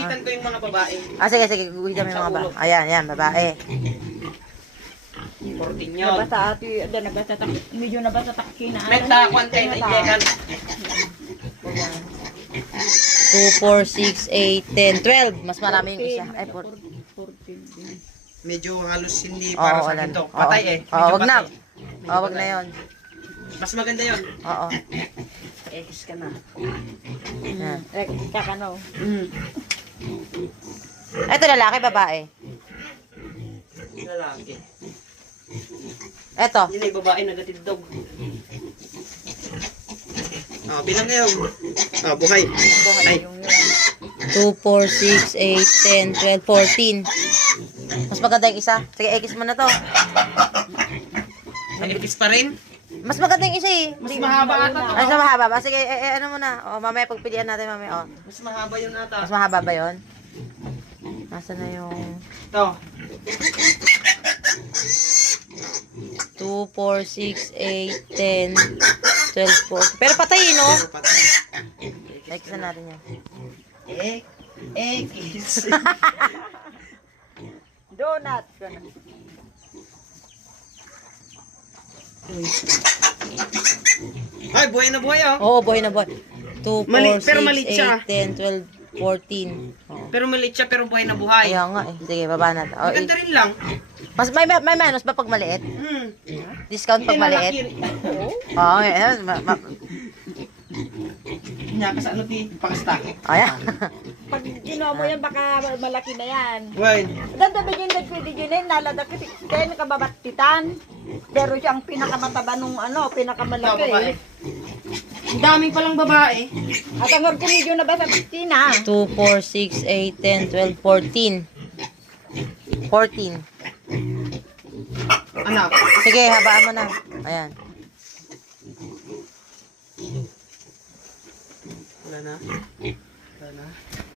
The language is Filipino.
Gagamitan ko yung mga babae. Sige, sige. Guhitan mo yung mga babae. Ayan, yan, babae. 14 yun. Nabasa ati, nabasa tak, medyo nabasa takin na. Meta, content, ijekan. 2, 4, 6, 8, 10, 12. Mas marami yung isa. Ay, 14. 14. Medyo halos hindi para sa akin to. Patay eh. Oo, Medyo wag na. patay. Oo, wag na yun. Mas maganda yun. Oo. X ka na. Yan. Kakano. Ito lalaki, babae. Lalaki. Ito. Yun ay babae nagatidog. Bilang ngayon. Buhay. Buhay yung yun. 2, 4, 6, 8, 10, 12, 14. Mas maganda yung isa. Sige, X mo na to. Ay, X pa rin? Mas maganda yung isa eh. Mas mahaba ata to. Ay, mas mahaba ba? Sige, ano muna. Mamaya pagpilian natin mamaya. Mas mahaba yun ata. Mas mahaba ba yun? Nasaan na yung... Ito. 2, 4, 6, 8, 10, 12, 14. Pero patay, no? Pero patay. X na natin yan. X. Donut. Ay, buhay na buhay oh. Oo, buhay na buhay. 2, 4, Pero 6, maliit siya. 8, 10, 12, 14. Oo. Pero maliit siya pero buhay na buhay. Ayaw nga eh. Sige, baba natin. Oh, Maganda rin lang. mas may minus ba pag maliit? Discount pag maliit? Oo, Niya ka sa ano ti? Pakasta. ayan. Pag ginawa mo yan, baka malaki na yan. Buhay. Dadabi yun, pwede yun, naladaki, then kababatitan. Pero siyang pinakamataba nung pinakamalaki. Babae. Ang daming palang babae. At ang orko medyo nabasa Tina. 2, 4, 6, 8, 10, 12, 14. 14. Anak. Sige, habaan mo na. Ayan. Wala na. Wala na.